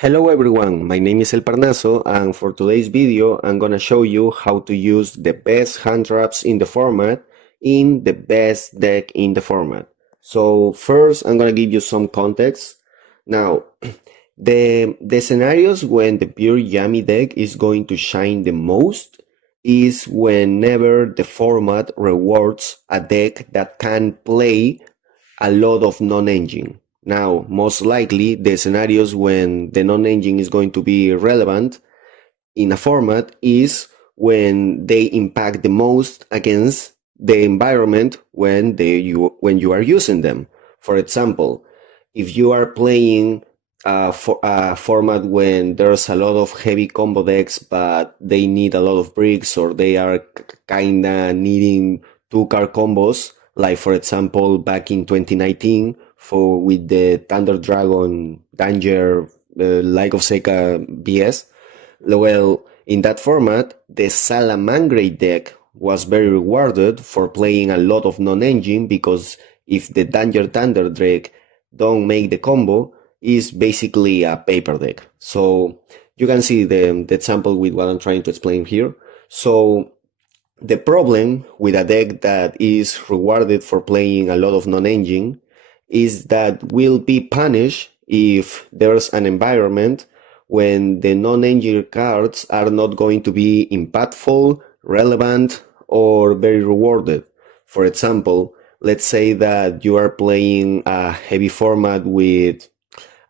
Hello everyone, my name is El Parnaso and for today's video I'm gonna show you how to use the best hand traps in the format in the best deck in the format. So first I'm gonna give you some context. Now the scenarios when the pure Yami deck is going to shine the most is whenever the format rewards a deck that can play a lot of non-engine. Now, most likely, the scenarios when the non-engine is going to be relevant in a format is when they impact the most against the environment when you are using them. For example, if you are playing for a format when there's a lot of heavy combo decks, but they need a lot of bricks or they are kinda needing two card combos, like for example back in 2019 for with the Thunder Dragon Danger Like of Seika BS. Well, in that format, the Salamangre deck was very rewarded for playing a lot of non-engine because if the Danger Thunder deck don't make the combo, is basically a paper deck. So you can see the example with what I'm trying to explain here. So the problem with a deck that is rewarded for playing a lot of non-engine is that will be punished if there's an environment when the non-engine cards are not going to be impactful, relevant, or very rewarded. For example, let's say that you are playing a heavy format with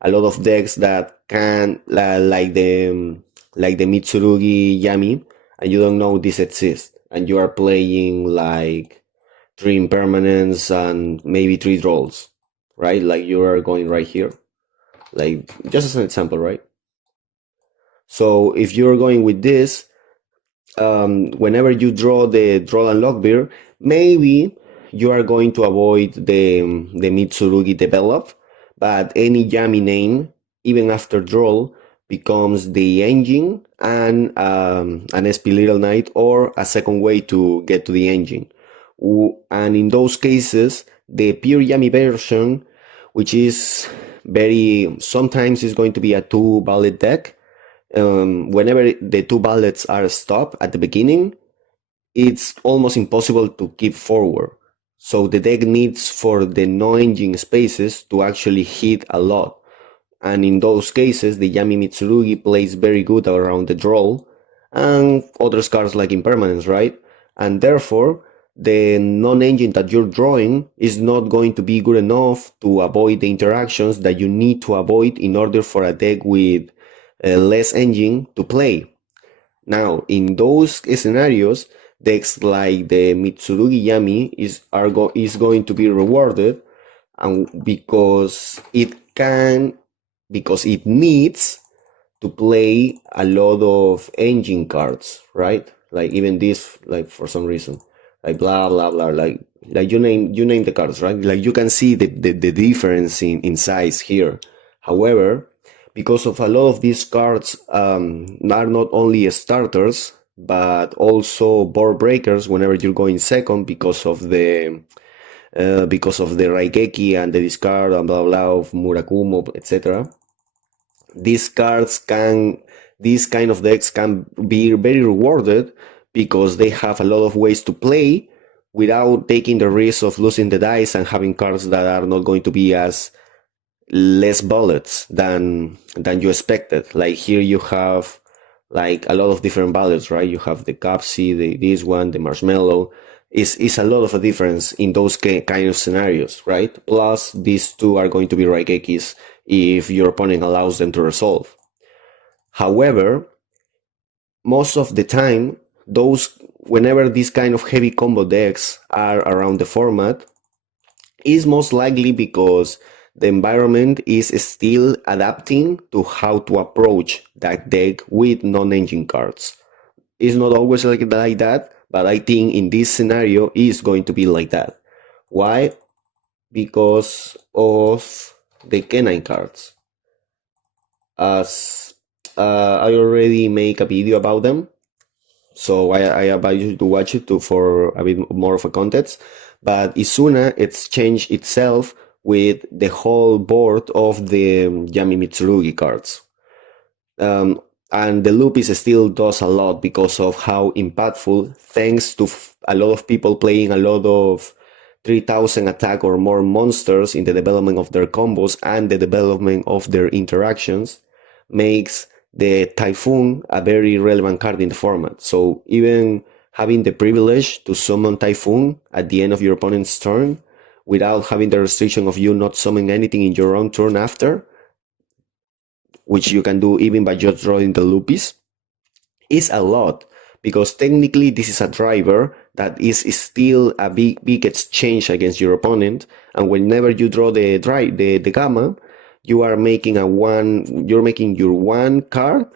a lot of decks that can like the Mitsurugi Yami, and you don't know this exists, and you are playing like three impermanents and maybe three draws, right? Like you are going right here, like just as an example, right? So if you're going with this, whenever you draw the draw and lock beer, maybe you are going to avoid the Mitsurugi develop, but any Yami name, even after draw, becomes the engine and an SP Little Knight or a second way to get to the engine. And in those cases, the pure Yami version, which is very sometimes is going to be a two ballot deck. Whenever the two ballots are stopped at the beginning, it's almost impossible to keep forward. So the deck needs for the no-engine spaces to actually hit a lot. And in those cases, the Yami Mitsurugi plays very good around the draw and other cards like impermanence, right? And therefore, the non-engine that you're drawing is not going to be good enough to avoid the interactions that you need to avoid in order for a deck with less engine to play. Now, in those scenarios, decks like the Mitsurugi Yami is going to be rewarded, and because it needs to play a lot of engine cards, right? Like even this, like for some reason, like blah blah blah, like you name the cards, right? Like you can see the difference in size here. However, because of a lot of these cards are not only starters but also board breakers whenever you're going second because of the Raigeki and the discard and blah blah of Murakumo, etc. These kind of decks can be very rewarded because they have a lot of ways to play without taking the risk of losing the dice and having cards that are not going to be as less bullets than you expected. Like here you have like a lot of different ballots, right? You have the Capsi, this one, the Marshmallow. Is a lot of a difference in those kind of scenarios, right? Plus, these two are going to be Raigekis if your opponent allows them to resolve. However, most of the time, whenever these kind of heavy combo decks are around the format, is most likely because the environment is still adapting to how to approach that deck with non-engine cards. It's not always like that, but I think in this scenario is going to be like that. Why? Because of the canine cards. As I already make a video about them, so I advise you to watch it for a bit more of a context. But Isuna, it's changed itself with the whole board of the Yami Mitsurugi cards. Um, and the Lupis still does a lot because of how impactful, thanks to a lot of people playing a lot of 3000 attack or more monsters in the development of their combos and the development of their interactions, makes the Typhoon a very relevant card in the format. So even having the privilege to summon Typhoon at the end of your opponent's turn without having the restriction of you not summoning anything in your own turn after, which you can do even by just drawing the Lupis, is a lot, because technically this is a driver that is still a big exchange against your opponent, and whenever you draw the gamma, you're making your one card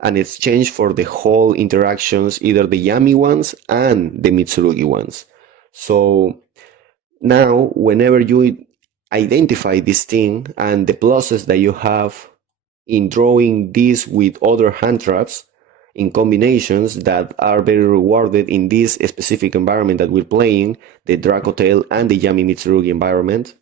an exchange for the whole interactions, either the Yami ones and the Mitsurugi ones. So now whenever you identify this thing and the pluses that you have in drawing this with other hand traps in combinations that are very rewarded in this specific environment that we're playing, the Dracotail and the Yami Mitsurugi environment.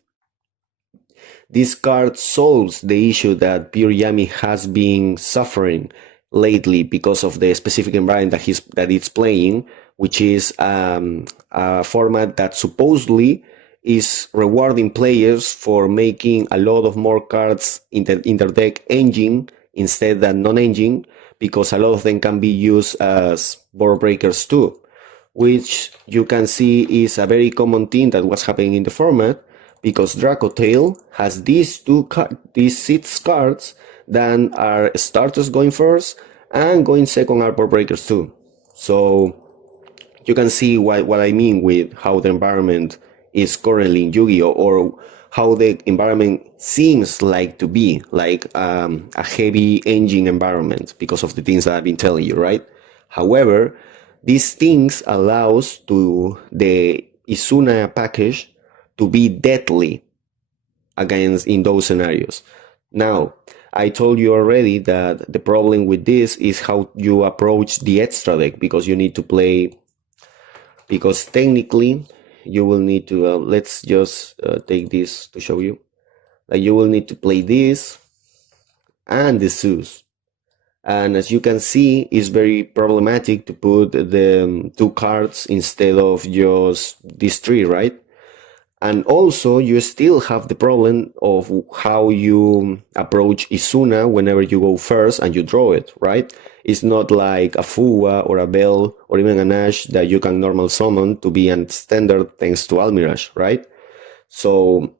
This card solves the issue that Pure Yami has been suffering lately because of the specific environment that it's playing, which is a format that supposedly is rewarding players for making a lot of more cards in their deck engine instead than non-engine, because a lot of them can be used as board breakers too, which you can see is a very common thing that was happening in the format, because Dracotail has these 6 cards that are starters going first, and going second are board breakers too. So you can see what I mean with how the environment is currently in Yu-Gi-Oh, or how the environment seems like to be like a heavy engine environment because of the things that I've been telling you, right? However, these things allows to the Isuna package to be deadly against in those scenarios. Now, I told you already that the problem with this is how you approach the extra deck, because you need to play, because technically you will need to let's just take this to show you, like you will need to play this and the Zeus, and as you can see, it's very problematic to put the 2 cards instead of just these 3, right? And also you still have the problem of how you approach Isuna whenever you go first and you draw it, right? It's not like a Fuwa or a Bell or even a Nash that you can normal summon to be a standard thanks to Almirage, right? So,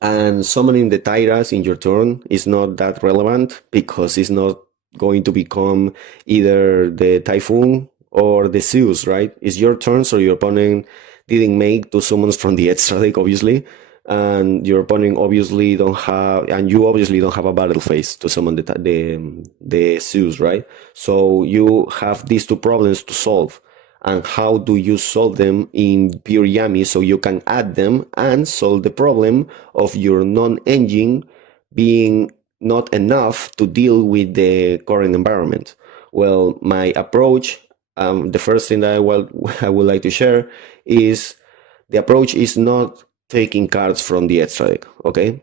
and summoning the Tyras in your turn is not that relevant, because it's not going to become either the Typhoon or the Zeus, right? It's your turn, so your opponent didn't make 2 summons from the extra deck, obviously, and your opponent obviously don't have, and you obviously don't have a battle phase to summon the Zeus, right? So you have these 2 problems to solve. And how do you solve them in Pure Yami so you can add them and solve the problem of your non-engine being not enough to deal with the current environment? Well, my approach, the first thing that I would like to share is the approach is not taking cards from the extra deck, okay?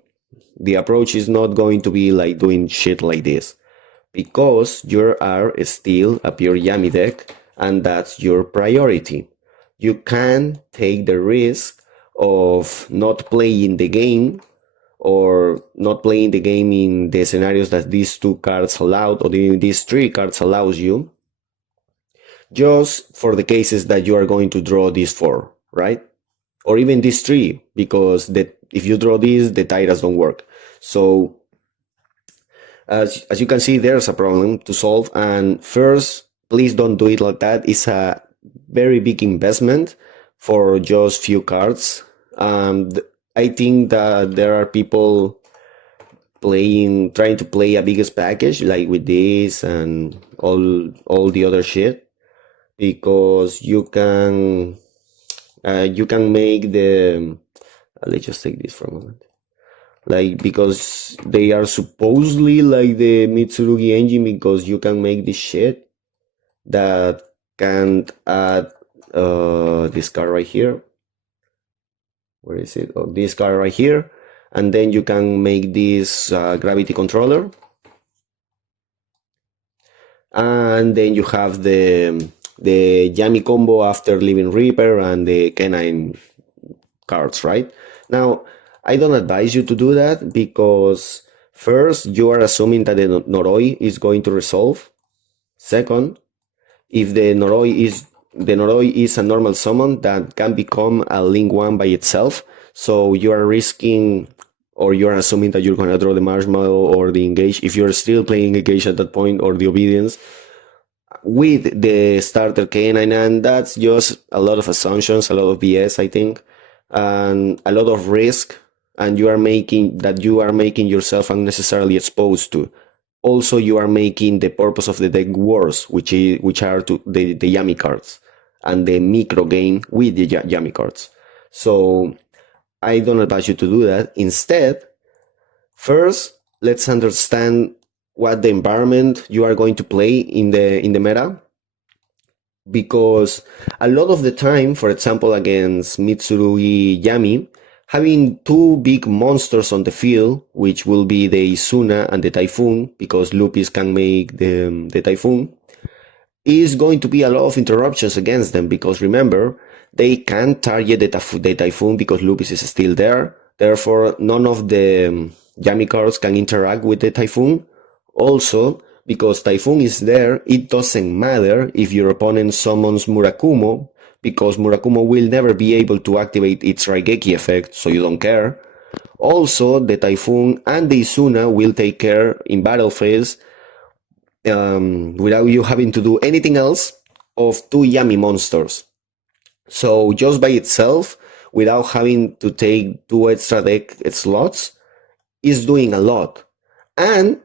The approach is not going to be like doing shit like this, because you are still a Pure Yami deck and that's your priority. You can take the risk of not playing the game, or not playing the game in the scenarios that these 2 cards allowed, or these 3 cards allows you, just for the cases that you are going to draw these 4, right? Or even these 3, because if you draw these, the Tyras don't work. So as you can see, there's a problem to solve, and first, please don't do it like that. It's a very big investment for just few cards. I think that there are people trying to play a biggest package like with this and all the other shit, because you can make the let's just take this for a moment, like, because they are supposedly like the Mitsurugi engine, because you can make this shit that can add this card right here. Where is it? Oh, this card right here. And then you can make this gravity controller. And then you have the Yami combo after Living Reaper and the Canine cards, right? Now, I don't advise you to do that because first, you are assuming that the Noroi is going to resolve. Second, if the Noroi is a normal summon that can become a Link 1 by itself, so you are risking or you are assuming that you're going to draw the Marshmallow or the Engage, if you're still playing Engage at that point, or the Obedience, with the starter K9, and that's just a lot of assumptions, a lot of BS, I think, and a lot of risk, and you are making yourself unnecessarily exposed to. Also, you are making the purpose of the deck worse, which are the Yami cards and the micro game with the Yami cards. So I don't advise you to do that. Instead, first, let's understand what the environment you are going to play in the meta, because a lot of the time, for example, against Mitsurugi Yami, having two big monsters on the field, which will be the Isuna and the Typhoon, because Lupis can make the Typhoon, is going to be a lot of interruptions against them, because remember, they can't target the Typhoon because Lupis is still there. Therefore, none of the Yami cards can interact with the Typhoon. Also, because Typhoon is there, it doesn't matter if your opponent summons Murakumo, because Murakumo will never be able to activate its Raigeki effect, so you don't care. Also, the Typhoon and the Isuna will take care in battle phase, without you having to do anything else, of two Yami monsters. So just by itself, without having to take two extra deck slots, is doing a lot. And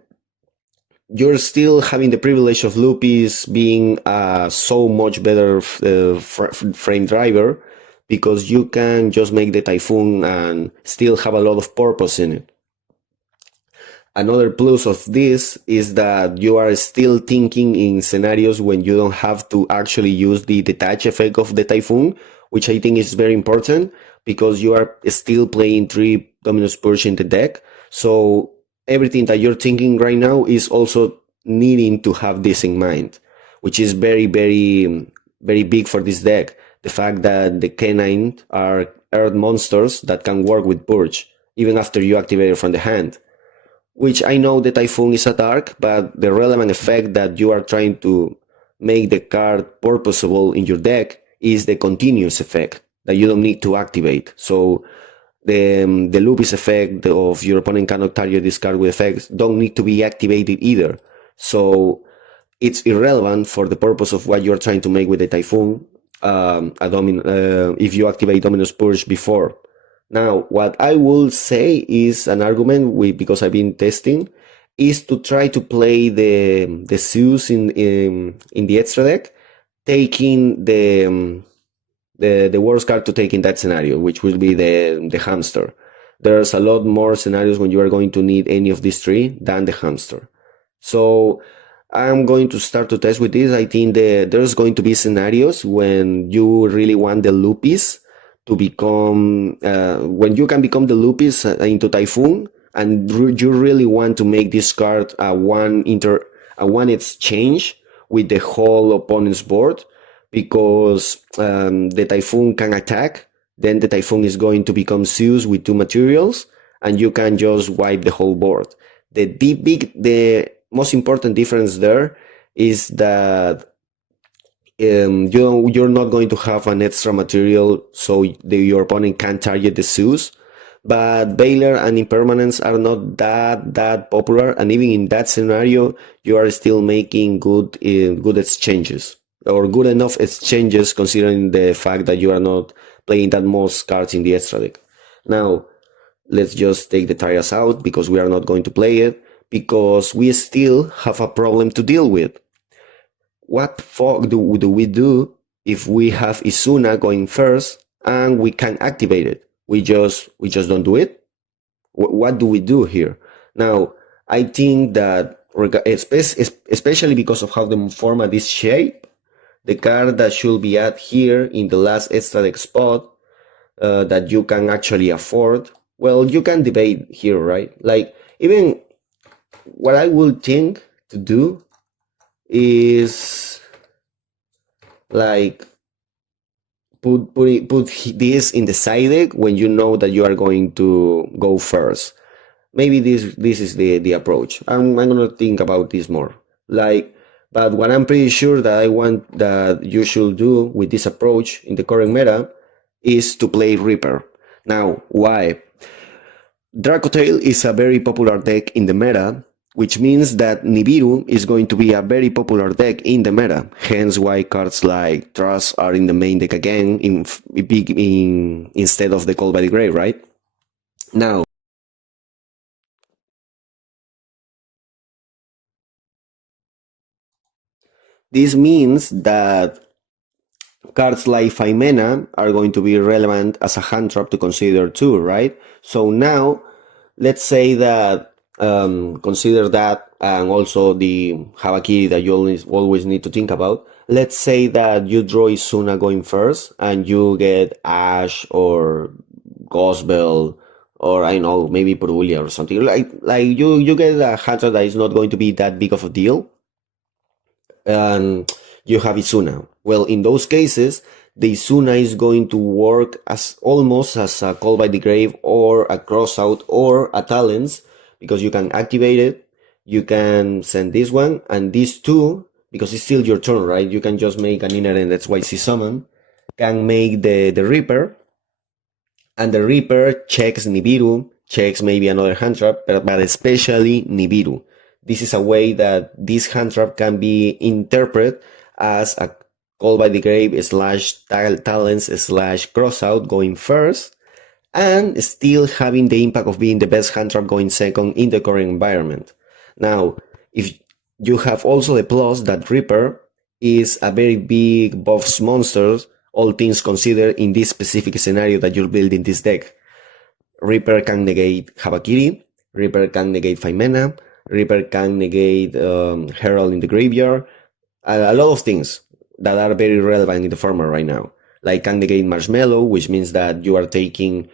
you're still having the privilege of Lupis being a so much better frame driver, because you can just make the Typhoon and still have a lot of purpose in it. Another plus of this is that you are still thinking in scenarios when you don't have to actually use the detach effect of the Typhoon, which I think is very important, because you are still playing 3 Dominus Purge in the deck. So everything that you're thinking right now is also needing to have this in mind, which is very, very, very big for this deck. The fact that the K9 are earth monsters that can work with Purge, even after you activate it from the hand. Which I know the Typhoon is a dark, but the relevant effect that you are trying to make the card purposeful in your deck is the continuous effect that you don't need to activate. So the Lupis effect of your opponent cannot target this card with effects don't need to be activated either. So it's irrelevant for the purpose of what you're trying to make with the Typhoon, if you activate Dominus Purge before. Now, what I will say is an argument because I've been testing, is to try to play the Zeus in the extra deck, taking the worst card to take in that scenario, which will be the hamster. There's a lot more scenarios when you are going to need any of these three than the hamster. So I'm going to start to test with this. I think there's going to be scenarios when you really want the Lupis to become, when you can become the Lupis into Typhoon, and you really want to make this card a one exchange with the whole opponent's board, because the Typhoon can attack, then the Typhoon is going to become Zeus with 2 materials, and you can just wipe the whole board. The most important difference there is that you're not going to have an extra material, so your opponent can target the Zeus. But Baylor and Impermanence are not that popular, and even in that scenario, you are still making good exchanges, or good enough exchanges, considering the fact that you are not playing that most cards in the extra deck. Now, let's just take the Tyras out, because we are not going to play it, because we still have a problem to deal with. What fuck do we do if we have Isuna going first and we can activate it? We just don't do it? What do we do here? Now, I think that, especially because of how the format is shaped, the card that should be at here in the last extra deck spot, that you can actually afford, well, you can debate here, right? Like, even what I would think to do is like put this in the side deck when you know that you are going to go first. Maybe this is the approach. I'm gonna think about this more. Like, but what I'm pretty sure that I want that you should do with this approach in the current meta is to play Reaper. Now, why? Dracotail is a very popular deck in the meta, which means that Nibiru is going to be a very popular deck in the meta. Hence why cards like Trust are in the main deck again instead of the Call by the Grave, right? Now, this means that cards like Faimena are going to be relevant as a hand trap to consider too, right? So now, let's say that consider that, and also the Habakiri that you always need to think about. Let's say that you draw Isuna going first, and you get Ash or Gospel, or I know, maybe Perulia or something. Like you get a hand trap that is not going to be that big of a deal, and you have Isuna. Well, in those cases, the Isuna is going to work as almost as a Call by the Grave or a Crossout or a Talents, because you can activate it, you can send this one, and these two, because it's still your turn, right? You can just make an inherent XYZ summon, can make the Reaper, and the Reaper checks Nibiru, checks maybe another hand trap, but especially Nibiru. This is a way that this hand trap can be interpreted as a Call by the Grave slash Talents slash Crossout going first, and still having the impact of being the best hand trap going second in the current environment. Now, if you have also the plus that Reaper is a very big buffs monster, all things considered, in this specific scenario that you're building this deck. Reaper can negate Habakiri, Reaper can negate Faimena, Reaper can negate Herald in the graveyard, a lot of things that are very relevant in the format right now. Like can negate Marshmallow, which means that you are taking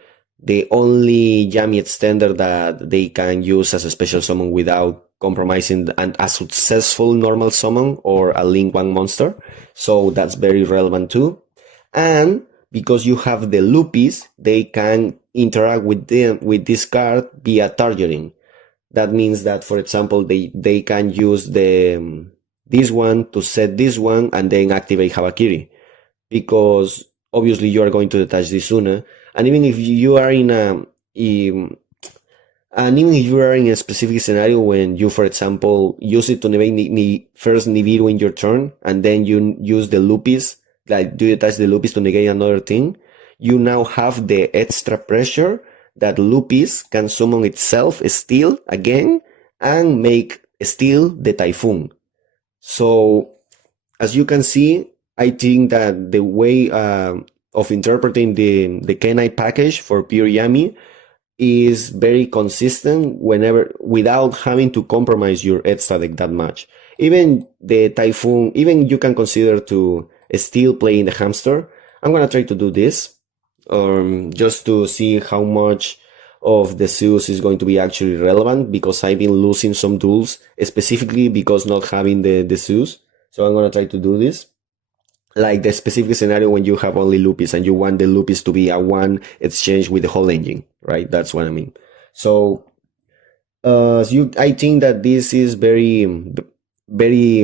the only Yami extender that they can use as a special summon without compromising a successful normal summon or a Link 1 monster. So that's very relevant too. And because you have the Lupis, they can interact with this card via targeting. That means that, for example, they can use this one to set this one and then activate Habakiri, because obviously you are going to detach this Isuna, and even if you are in a specific scenario when you, for example, use it to negate first Nibiru in your turn, and then you use the Lupis, like do you detach the Lupis to negate another thing, you now have the extra pressure that Lupis can summon itself still again and make still the Typhoon. So as you can see, I think that the way of interpreting the Kenai package for pure Yami is very consistent without having to compromise your extra deck that much. Even the Typhoon, even you can consider to still play in the hamster. I'm gonna try to do this just to see how much of the Zeus is going to be actually relevant, because I've been losing some duels specifically because not having the Zeus. So I'm gonna try to do this. Like the specific scenario when you have only Lupis and you want the Lupis to be a one exchange with the whole engine, right? That's what I mean. So, I think that this is very, very,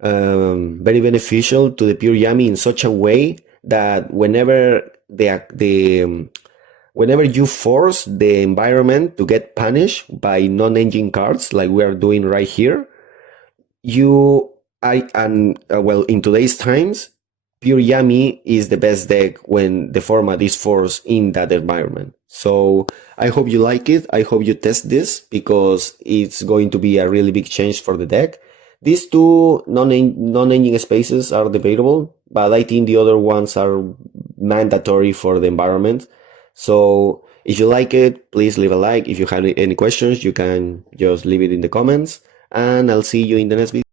very beneficial to the pure Yami in such a way that whenever whenever you force the environment to get punished by non-engine cards, like we are doing right here, well, in today's times, pure Yami is the best deck when the format is forced in that environment. So I hope you like it. I hope you test this, because it's going to be a really big change for the deck. These two non-engine spaces are debatable, but I think the other ones are mandatory for the environment. So if you like it, please leave a like. If you have any questions, you can just leave it in the comments, and I'll see you in the next video.